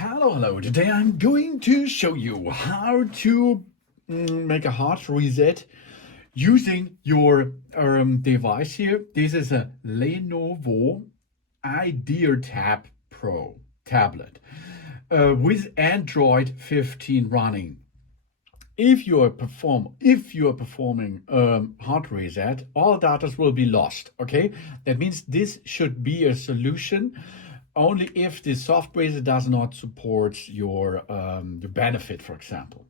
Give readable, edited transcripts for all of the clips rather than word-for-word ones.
Hello. Today I'm going to show you how to make a hard reset using your device here. This is a Lenovo IdeaTab Pro tablet with Android 15 running. If you are performing hard reset, all data will be lost. Okay, that means this should be a solution only if the software does not support your benefit, for example.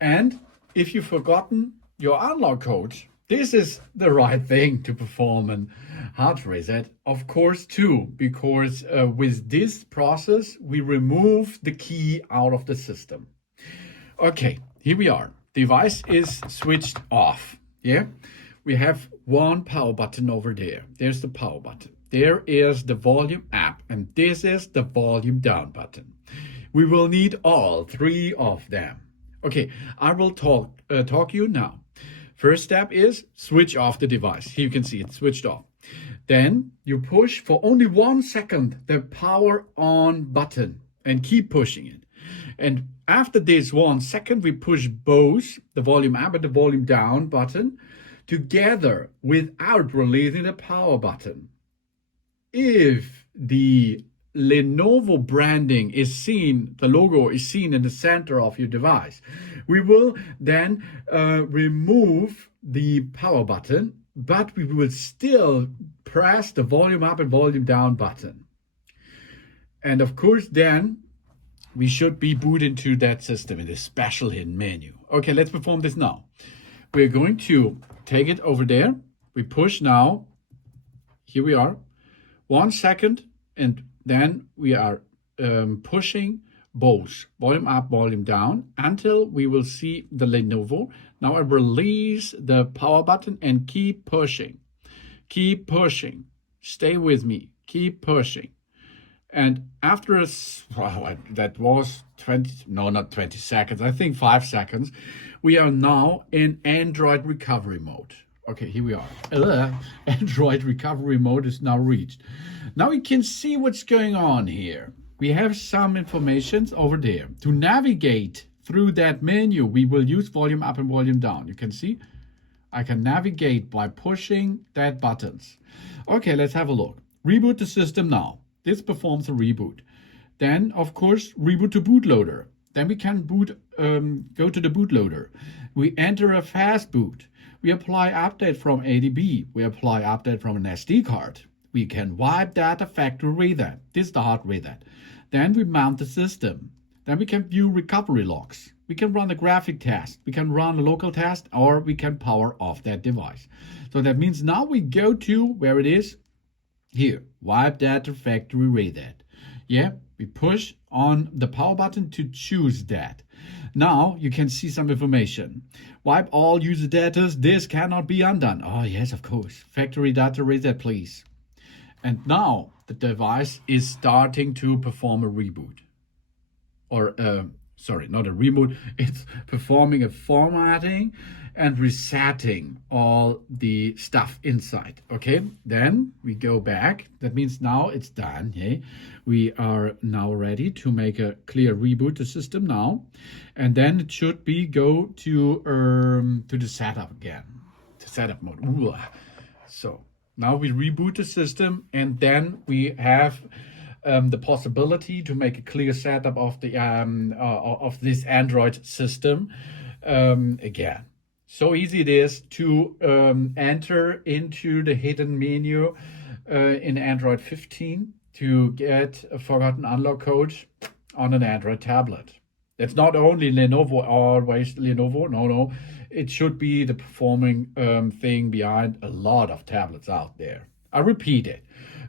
And if you've forgotten your unlock code, this is the right thing to perform a hard reset, of course, too, because with this process, we remove the key out of the system. Okay, here we are. Device is switched off. Yeah, we have one power button over there. There's the power button. There is the volume up, and this is the volume down button. We will need all three of them. Okay, I will talk you now. First step is switch off the device. Here you can see it's switched off. Then you push for only 1 second the power on button and keep pushing it. And after this 1 second, we push both the volume up and the volume down button together without releasing the power button. If the Lenovo branding is seen, the logo is seen in the center of your device, we will then remove the power button, but we will still press the volume up and volume down button. And of course, then we should be booted into that system in the special hidden menu. Okay, let's perform this now. We're going to take it over there. We push now. Here we are. 1 second, and then we are pushing both volume up, volume down until we will see the Lenovo. Now I release the power button and keep pushing. Keep pushing. Stay with me. Keep pushing. And after that was 20 seconds, I think 5 seconds, we are now in Android recovery mode. Okay, here we are. Android recovery mode is now reached. Now we can see what's going on here. We have some information over there. To navigate through that menu, we will use volume up and volume down. You can see I can navigate by pushing that buttons. Okay, let's have a look. Reboot the system now. This performs a reboot. Then, of course, reboot to bootloader. Then we can go to the bootloader. We enter a fast boot. We apply update from ADB. We apply update from an SD card. We can wipe data factory reset. This is the hard reset. Then we mount the system. Then we can view recovery logs. We can run a graphic test. We can run a local test, or we can power off that device. So that means now we go to where it is. Here, wipe data factory reset. Yeah, we push on the power button to choose that. Now you can see some information. Wipe all user data. This cannot be undone. Oh, yes, of course. Factory data reset, please. And now the device is starting to perform a reboot. Or, sorry, not a reboot. It's performing a formatting and resetting all the stuff inside. Okay, then we go back. That means now it's done. Okay, we are now ready to make a clear reboot the system now, and then it should be go to the setup again, to setup mode. Ooh. So now we reboot the system, and then we have the possibility to make a clear setup of the of this Android system again. So easy it is to enter into the hidden menu in Android 15 to get a forgotten unlock code on an Android tablet. It's not only Lenovo, always Lenovo. No. It should be the performing thing behind a lot of tablets out there. I repeat it.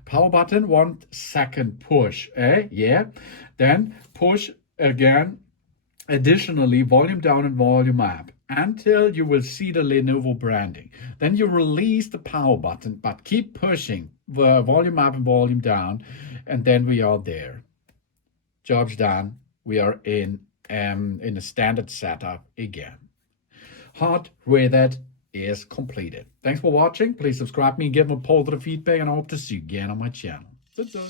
Power button, 1 second push. Yeah. Then push again. Additionally, volume down and volume up until you will see the Lenovo branding. Then you release the power button, but keep pushing the volume up and volume down, and then we are there. Job's done. We are in a standard setup again. Hard reset is completed. Thanks for watching. Please subscribe me, give me positive feedback, and I hope to see you again on my channel. That's done.